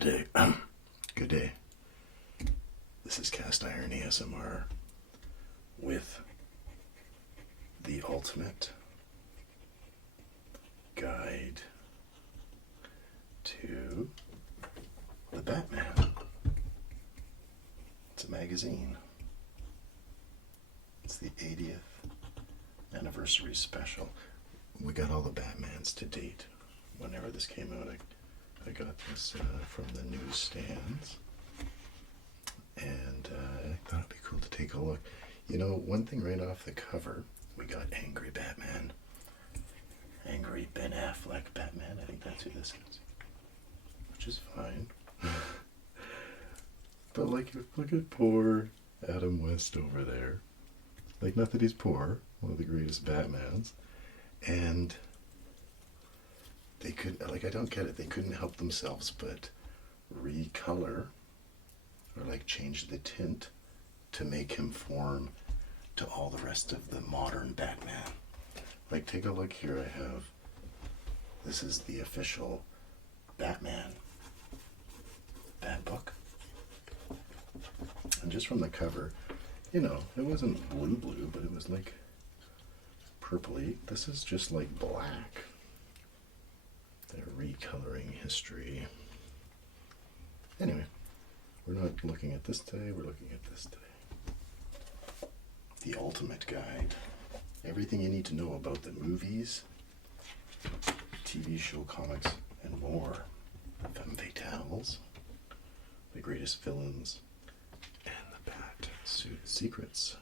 Good day. Good day. This is Cast Iron ASMR with the ultimate guide to the Batman. It's a magazine. It's the 80th anniversary special. We got all the Batmans to date. Whenever this came out, I got this from the newsstands, and I thought it'd be cool to take a look. You know, one thing right off the cover, we got Angry Batman, Angry Ben Affleck Batman. I think that's who this is, which is fine. But like, look at poor Adam West over there. Like, not that he's poor, one of the greatest Batmans, and they could, like, I don't get it. They couldn't help themselves but recolor or like change the tint to make him form to all the rest of the modern Batman. Like, take a look here. I have, this is the official Batman Bat book. And just from the cover, you know, it wasn't blue, but it was like purpley. This is just like black. They're recoloring history. Anyway, we're not looking at this today, we're looking at this today. The ultimate guide. Everything you need to know about the movies, TV show, comics, and more. Femme fatales, the greatest villains, and the Bat suit secrets.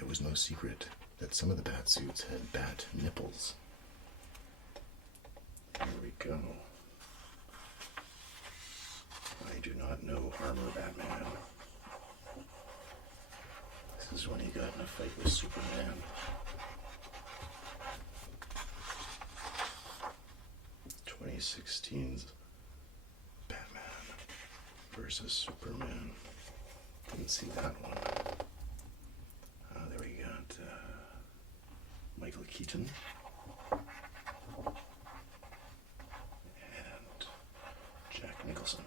It was no secret that some of the bat suits had bat nipples. Here we go. I do not know Armor Batman. This is when he got in a fight with Superman. 2016's Batman versus Superman. Didn't see that one. There we got Michael Keaton and Jack Nicholson.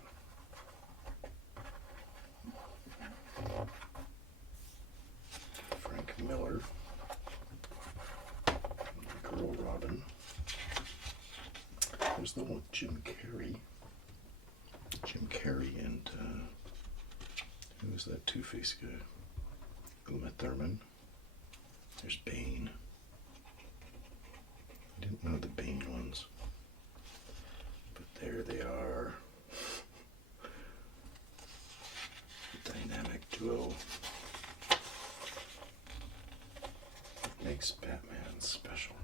Frank Miller, Girl Robin. There's the one with Jim Carrey. Jim Carrey and who was that Two-Face guy? Uma Thurman. There's Bane. I didn't know the Bane ones. But there they are. The dynamic duo. Makes Batman special.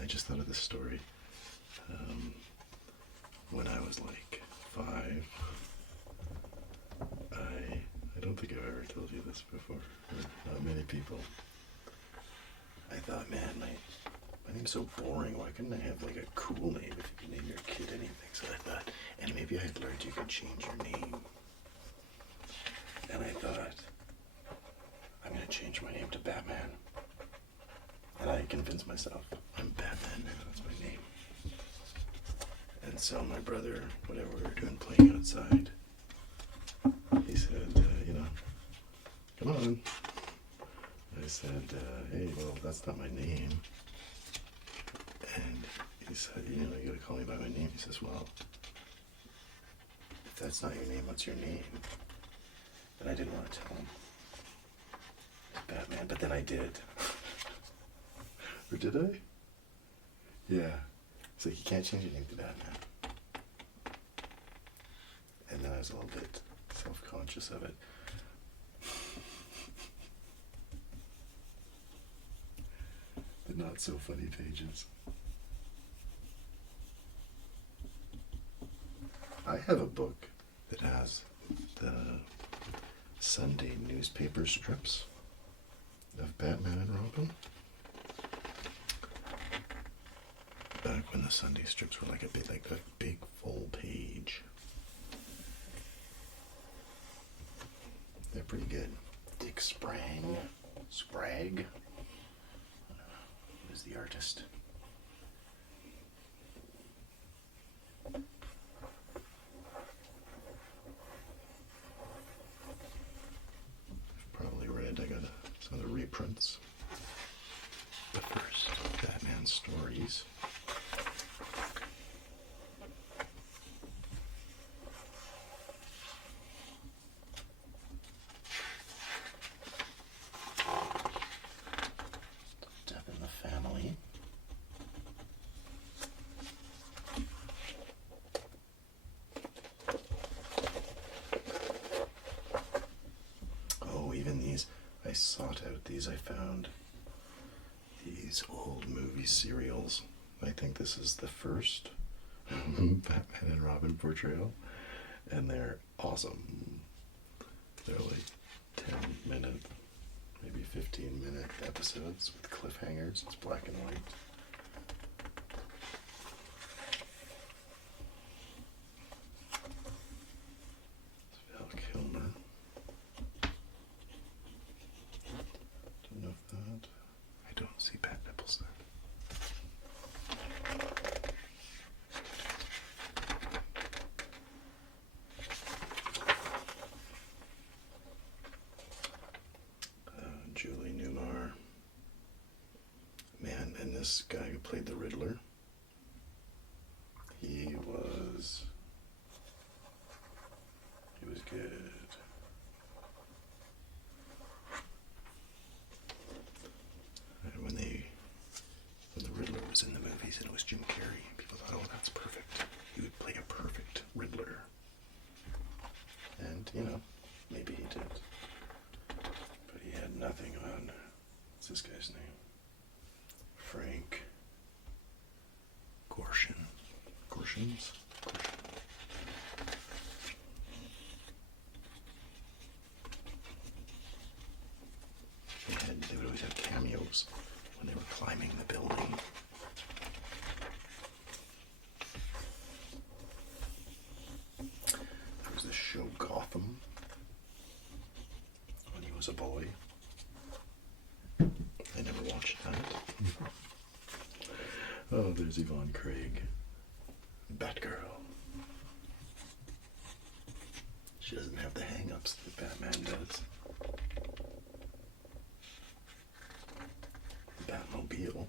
I just thought of this story. When I was like 5, I don't think I've ever told you this before, or not many people. I thought, man, my name's so boring. Why couldn't I have like a cool name if you could name your kid anything? So I thought, and maybe I had learned you could change your name. And I thought, I'm gonna change my name to Batman. And I convinced myself, I'm Batman now, that's my name. And so my brother, whatever we were doing, playing outside, he said, you know, come on. I said, hey, well, that's not my name. And he said, you know, you gotta call me by my name. He says, well, if that's not your name, what's your name? And I didn't want to tell him. It's Batman, but then I did. Or did I? Yeah. It's like, you can't change your name to Batman. And then I was a little bit self-conscious of it. The not so funny pages. I have a book that has the Sunday newspaper strips of Batman and Robin. Back when the Sunday strips were like a big full page. pretty good. Dick Sprague. Who is the artist? Probably read. I got some of the reprints. The first Batman stories. Death in the Family. Oh, even these. I sought out these. I found these old movie serials. I think this is the first Batman and Robin portrayal, and they're awesome. They're like 10-minute, maybe 15-minute episodes with cliffhangers. It's black and white. It's Val Kilmer. Don't know if that. I don't see Pat Nipples there. Julie Newmar. Man, and this guy who played the Riddler, he was good. And when the Riddler was in the movies and it was Jim Carrey, people thought, oh, that's perfect. He would play a perfect Riddler. And, maybe he did. But he had nothing on, what's this guy's name? Frank Gorshin. Gorshins? They would always have cameos when they were climbing the building. There was this show Gotham when he was a boy. I never watched that. Oh, there's Yvonne Craig. Batgirl. She doesn't have the hang-ups that Batman does. Batmobile.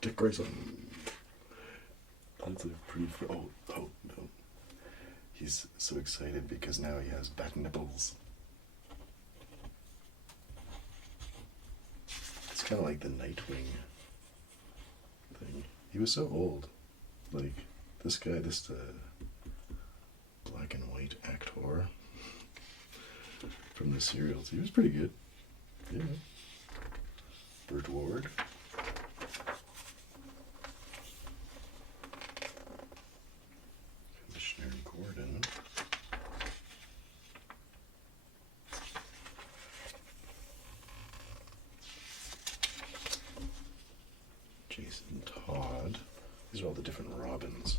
Dick Grayson. That's a pretty. Oh no! He's so excited because now he has bat nipples. It's kind of like the Nightwing thing. He was so old. Like this guy, this black and white actor from the serials. He was pretty good. Yeah. Burt Ward. Commissioner Gordon. Jason Todd. These are all the different Robins.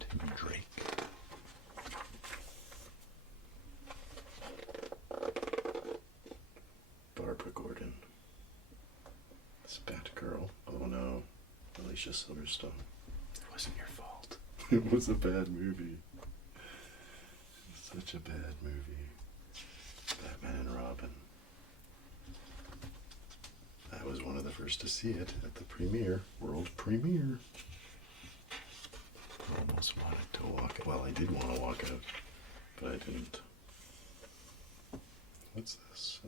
Tim Drake. Barbara Gordon. This Batgirl. Oh no. Alicia Silverstone. It wasn't your fault. It was a bad movie. Such a bad movie. Batman and Robin. I was one of the first to see it at the premiere, world premiere. Almost wanted to walk out. Well, I did want to walk out, but I didn't. What's this?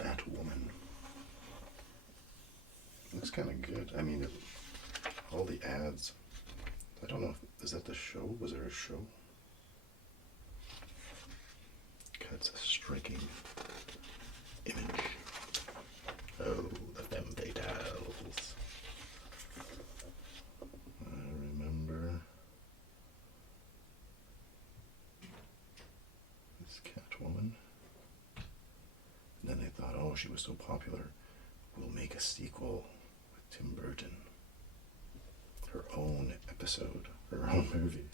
Batwoman. Looks kind of good. I mean, all the ads. I don't know. Is that the show? Was there a show? God, it's a striking image. Oh, the femme fatales. I remember this Catwoman. And then they thought, oh, she was so popular, we'll make a sequel with Tim Burton. Her own episode, her own movie.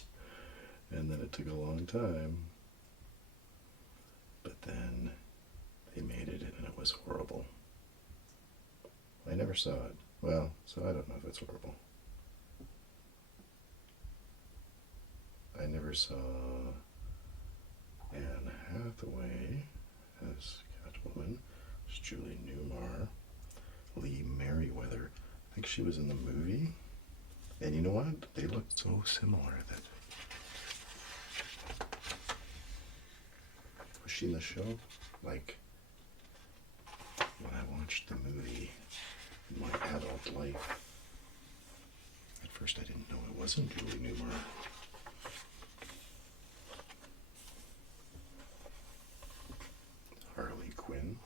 And then it took a long time. But then they made it and it was horrible. I never saw it. Well, so I don't know if it's horrible. I never saw Anne Hathaway as Catwoman. There's Julie Newmar. Lee Merriweather. I think she was in the movie. And you know what? They looked so similar that... Was she in the show? Like, when I watched the movie in my adult life, at first I didn't know it wasn't Julie Newmar. Harley Quinn.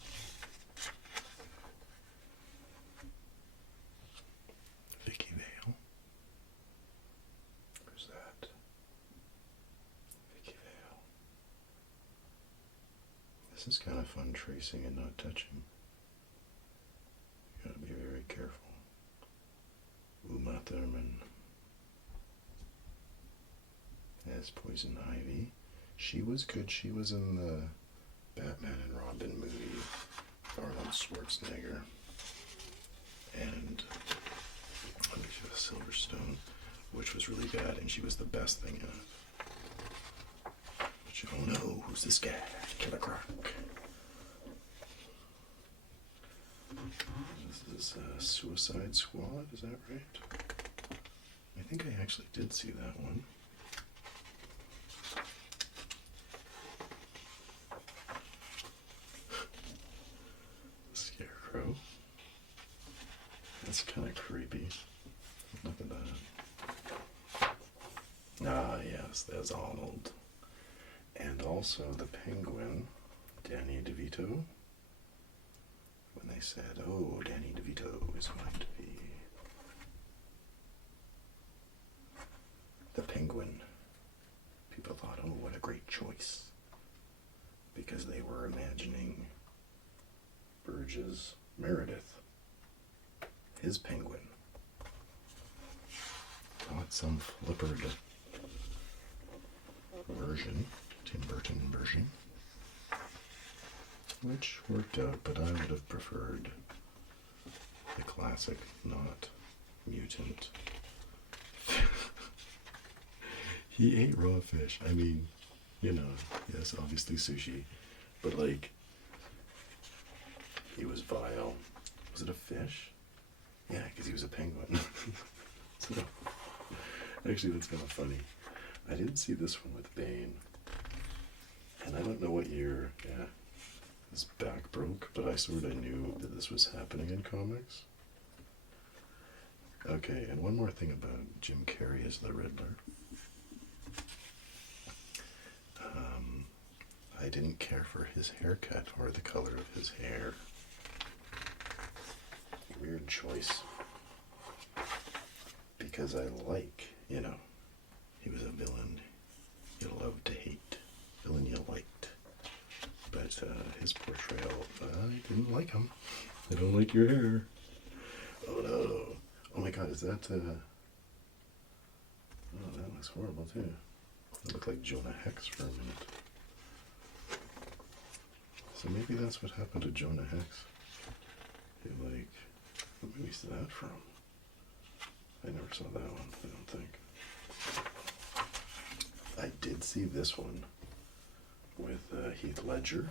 Vicky Vale. Who's that? Vicky Vale. This is kind of fun tracing and not touching. You gotta be very careful. Uma Thurman as Poison Ivy. She was good. She was in the Batman and Robin movie, Arnold Schwarzenegger, and Silverstone, which was really bad, and she was the best thing in it. But you don't know who's this guy, Killer Croc. This is Suicide Squad, is that right? I think I actually did see that one. Scarecrow. That's kind of creepy. Look at that. Ah, yes, there's Arnold. And also the Penguin, Danny DeVito. When they said, oh, Danny DeVito is going to be the Penguin, people thought, oh, what a great choice. Because they were imagining Burgess Meredith, his Penguin. Not some flippered version, Tim Burton version. Which worked out, but I would have preferred the classic, not mutant. He ate raw fish. I mean, you know, yes, obviously sushi, but like, he was vile. Was it a fish? Yeah, because he was a penguin. So, actually, that's kind of funny. I didn't see this one with Bane, and I don't know what year, yeah, his back broke, but I sort of knew that this was happening in comics. Okay, and one more thing about Jim Carrey as the Riddler. I didn't care for his haircut or the color of his hair. Weird choice. Because I like, you know, he was a villain you love to hate, villain you liked. But his portrayal, I didn't like him. I don't like your hair. Oh no. Oh my god, is that, oh, that looks horrible too. It looked like Jonah Hex for a minute. So maybe that's what happened to Jonah Hex. He like, what movie is that from? I never saw that one, I don't think. I did see this one with Heath Ledger.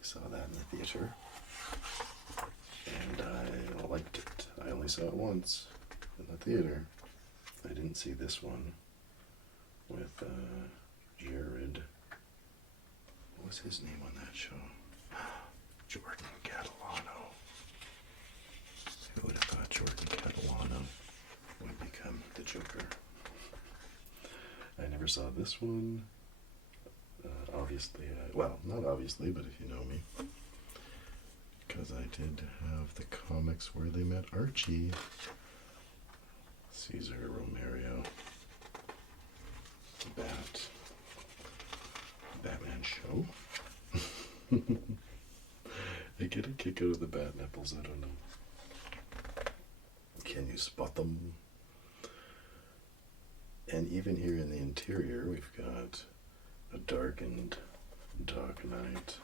I saw that in the theater. And I liked it. I only saw it once in the theater. I didn't see this one with Jared. What was his name on that show? Jordan Catalano. Who would have thought Jordan Catalano would become the Joker? I never saw this one. Obviously, well, not obviously, but if you know me. Because I did have the comics where they met Archie. Cesar Romero. The Batman show. I get a kick out of the bat nipples, I don't know. Can you spot them? And even here in the interior, we've got a darkened Dark Knight.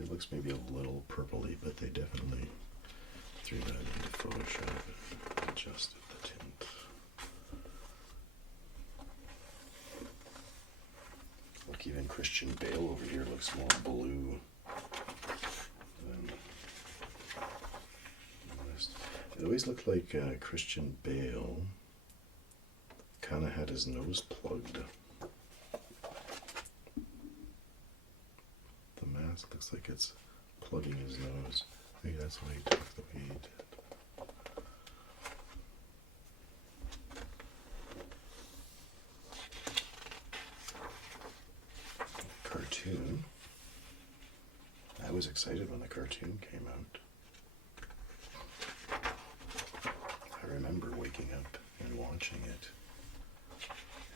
It looks maybe a little purpley, but they definitely threw that into Photoshop and adjusted the tint. Look, even Christian Bale over here looks more blue than most. It always looked like Christian Bale kind of had his nose plugged. The mask looks like it's plugging his nose. Maybe that's why he talked the way he did. Cartoon. I was excited when the cartoon came out. I remember waking up and watching it.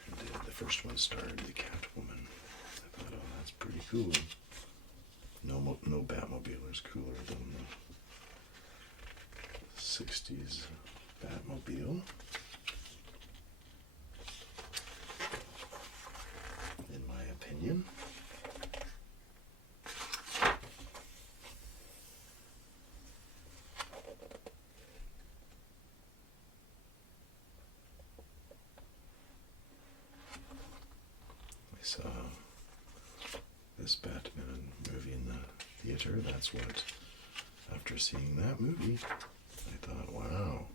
And the first one starred the Catwoman. I thought, oh, that's pretty cool. No Batmobile is cooler than the 60s Batmobile. In my opinion. I saw this Batman movie in the theater. That's what, after seeing that movie, I thought, wow,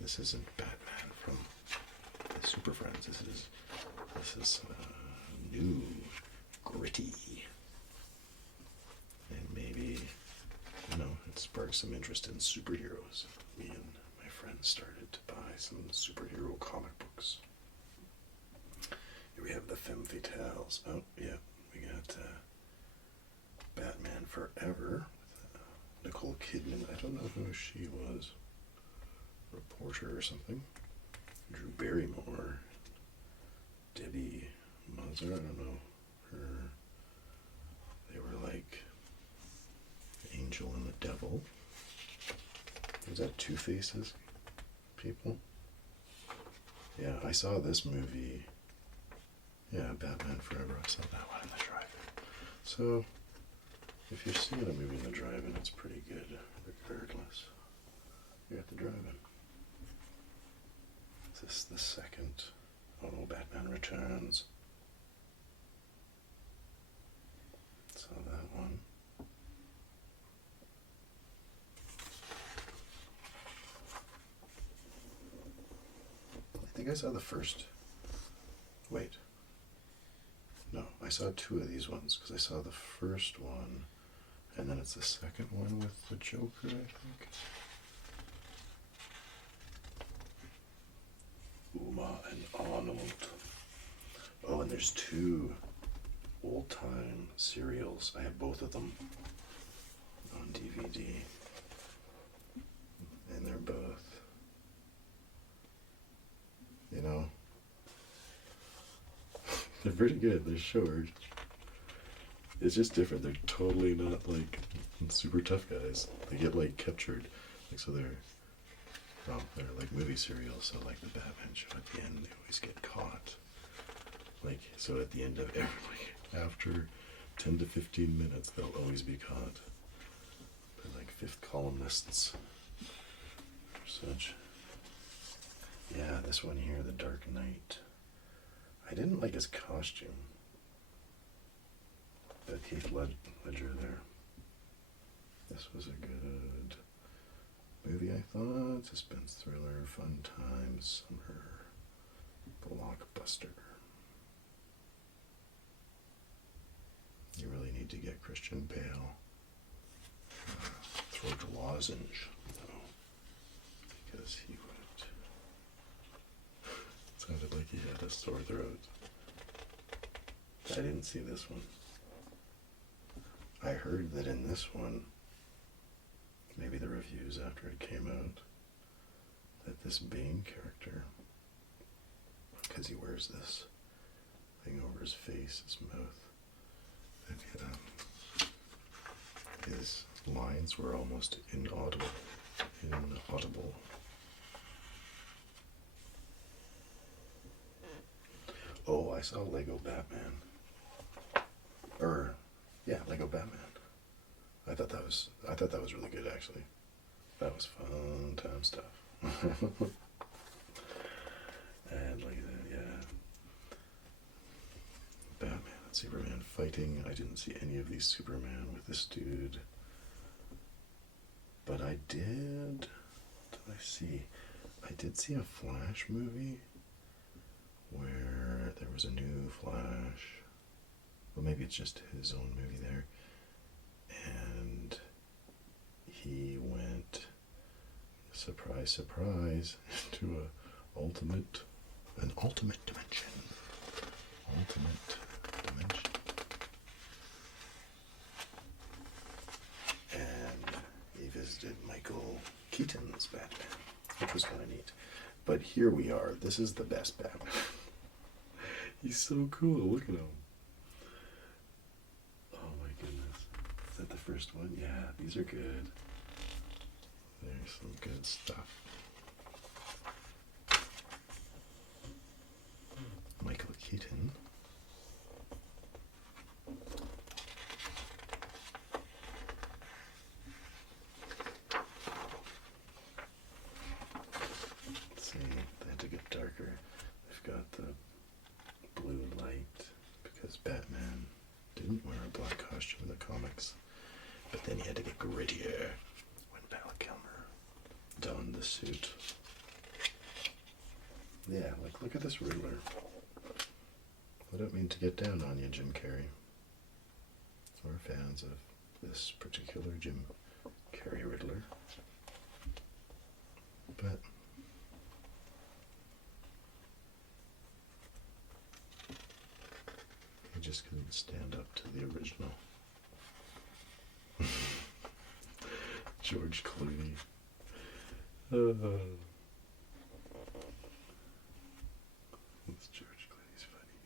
this isn't Batman from the Super Friends. This is new, gritty, and maybe, it sparked some interest in superheroes. Me and my friends started to buy some superhero comic books. Here we have the Femme Fatales. Oh, yeah, we got Batman Forever with Nicole Kidman. I don't know who she was. Reporter or something. Drew Barrymore. Debbie Mazar, I don't know her. They were like Angel and the Devil. Was that Two Faces people? Yeah, I saw this movie. Yeah, Batman Forever. I saw that one in the drive-in. So, if you're seeing a movie in the drive-in, it's pretty good, regardless. You're at the drive-in. Is this the second? Oh no, Batman Returns. Saw that one. I think I saw the first. Wait. No, I saw two of these ones because I saw the first one, and then it's the second one with the Joker, I think. Uma and Arnold. Oh, and there's two old-time serials. I have both of them on DVD, and they're both, they're pretty good. They're short. It's just different. They're totally not like super tough guys. They get like captured, so they're like movie serials. So like the Batman show at the end, they always get caught. Like, so at the end of after 10 to 15 minutes, they'll always be caught. They're like fifth columnists or such. Yeah, this one here, the Dark Knight. I didn't like his costume. But Heath Ledger there. This was a good movie, I thought. Suspense thriller, fun times, summer, blockbuster. You really need to get Christian Bale. Throat lozenge, though, because he would. Sounded like he had a sore throat. I didn't see this one. I heard that in this one, maybe the reviews after it came out, that this Bane character, because he wears this thing over his face, his mouth, that his lines were almost inaudible. Inaudible. Oh, I saw Lego Batman. Yeah, Lego Batman. I thought that was really good actually. That was fun time stuff. And look at that, yeah. Batman and Superman fighting. I didn't see any of these Superman with this dude. But I did see a Flash movie where there was a new Flash. Well, maybe it's just his own movie there. And he went, surprise, surprise, into an ultimate dimension. Ultimate dimension. And he visited Michael Keaton's Batman, which was kind of neat. But here we are. This is the best Batman. He's so cool. Look at him. Oh my goodness. Is that the first one? Yeah, these are good. There's some good stuff. Michael Keaton. Let's see, they had to get darker. They've got the blue light because Batman didn't wear a black costume in the comics. But then he had to get grittier when Val Kilmer donned the suit. Yeah, like look at this Riddler. I don't mean to get down on you, Jim Carrey. We're fans of this particular Jim Carrey Riddler. But he just couldn't stand up to the original. George Clooney. It's George Clooney's funny.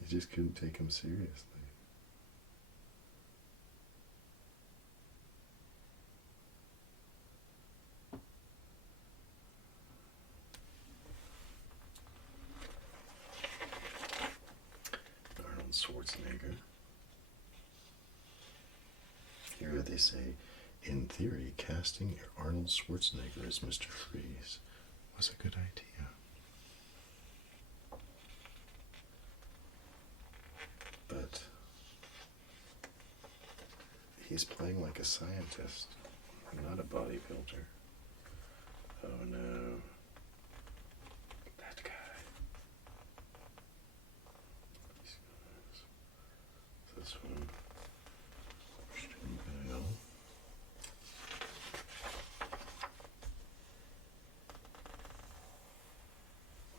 You just couldn't take him seriously. Arnold Schwarzenegger. Here they say, in theory, casting Arnold Schwarzenegger as Mr. Freeze was a good idea. But he's playing like a scientist, not a bodybuilder. Oh no. That guy. These guys. This one. Christian Bale.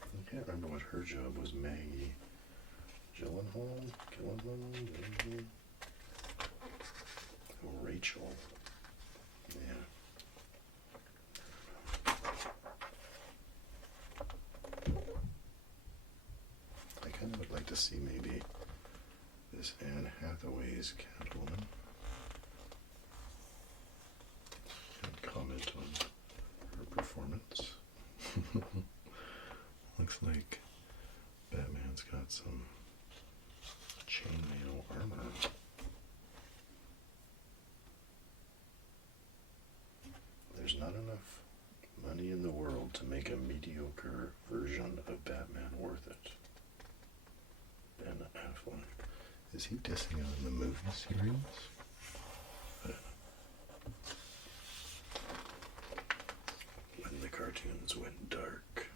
I can't remember what her job was. Maggie Gyllenhaal? Oh, Rachel. Yeah. I kind of would like to see maybe this Anne Hathaway's Catwoman and comment on her performance. Looks like Batman's got some chainmail armor. There's not enough money in the world to make a mediocre version of Batman worth it. Ben Affleck. Is he dissing on the movie series? When the cartoons went dark.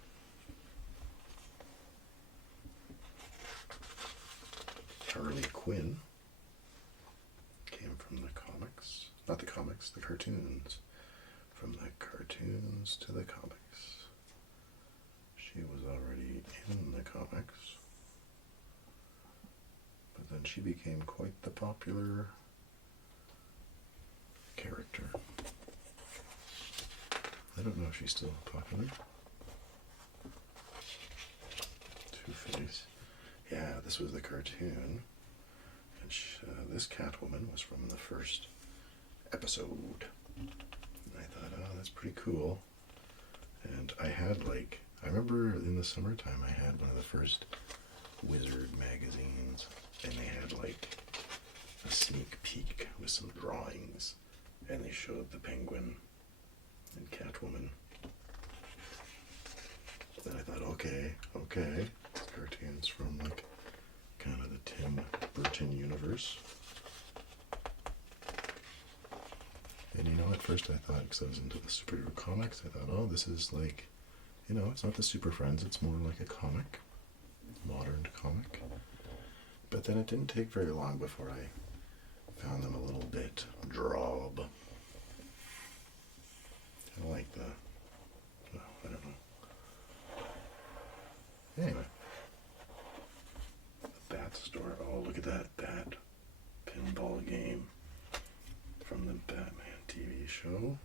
Harley Quinn came from the comics. Not the comics, the cartoons. From the cartoons to the comics. She was already in the comics. But then she became quite the popular character. I don't know if she's still popular. Two-Face. Yeah, this was the cartoon. this Catwoman was from the first episode. And I thought, oh, that's pretty cool. And I had I remember in the summertime I had one of the first Wizard magazines, and they had a sneak peek with some drawings, and they showed the Penguin and Catwoman. And I thought, okay, cartoons from kind of the Tim Burton universe. And at first I thought, because I was into the superhero comics, I thought, oh, this is it's not the Super Friends, it's more like a comic, modern comic. But then it didn't take very long before I found them a little bit drob. Kind of like I don't know. Anyway. The Bat Store. Oh, look at that Bat pinball game from the Batman TV show.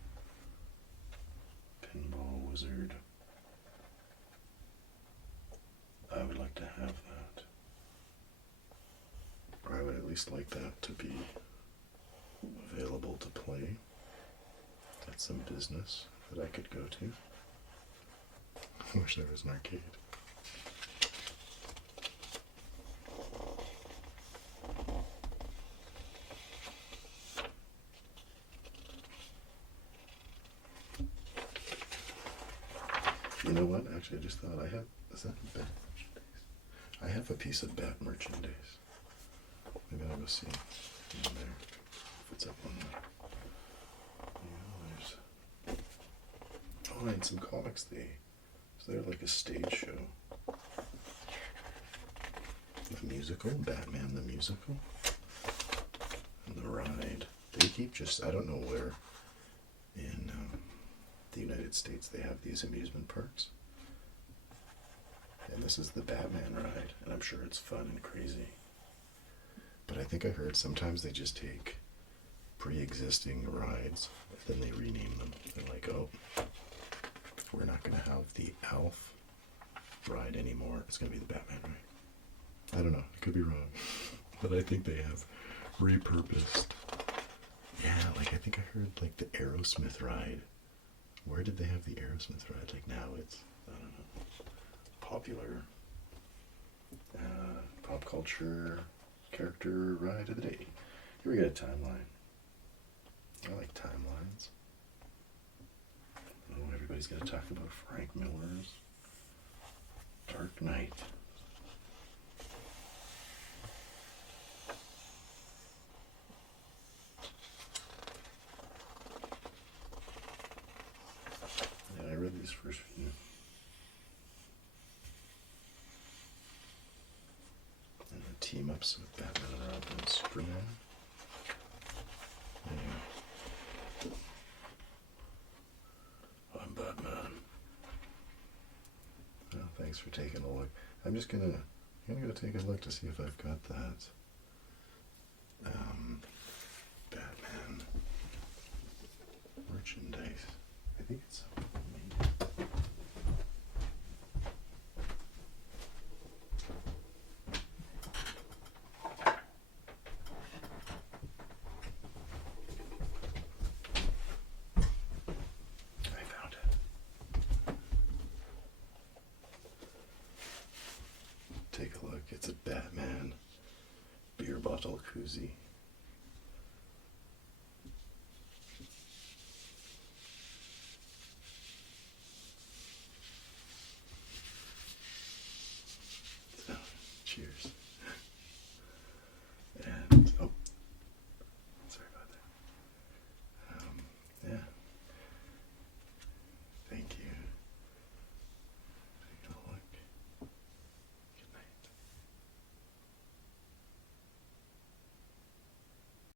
Pinball Wizard. I would like to have that. Or I would at least like that to be available to play. That's some business that I could go to. I wish there was an arcade. You know what? Actually, I just thought is that Bat merchandise? I have a piece of Bat merchandise. Maybe I'll go see in there if it's up on there. And some comics. So they're like a stage show. The musical, Batman the musical, and the ride. They keep I don't know where in the United States they have these amusement parks. And this is the Batman ride, and I'm sure it's fun and crazy. But I think I heard sometimes they just take pre-existing rides, then they rename them. They're like, oh, we're not going to have the Alf ride anymore. It's going to be the Batman ride. I don't know. I could be wrong. But I think they have repurposed. Yeah, I think I heard the Aerosmith ride. Where did they have the Aerosmith ride? Now it's, I don't know, popular pop culture character ride of the day. Here we got a timeline. I like timelines. Oh, everybody's got to talk about Frank Miller's Dark Knight. Yeah, I read these first few. And the team-ups with Batman and Robin and Superman. Yeah. I'm Batman. Well, thanks for taking a look. I'm gonna go take a look to see if I've got that Batman merchandise. I think it's take a look. It's a Batman beer bottle koozie.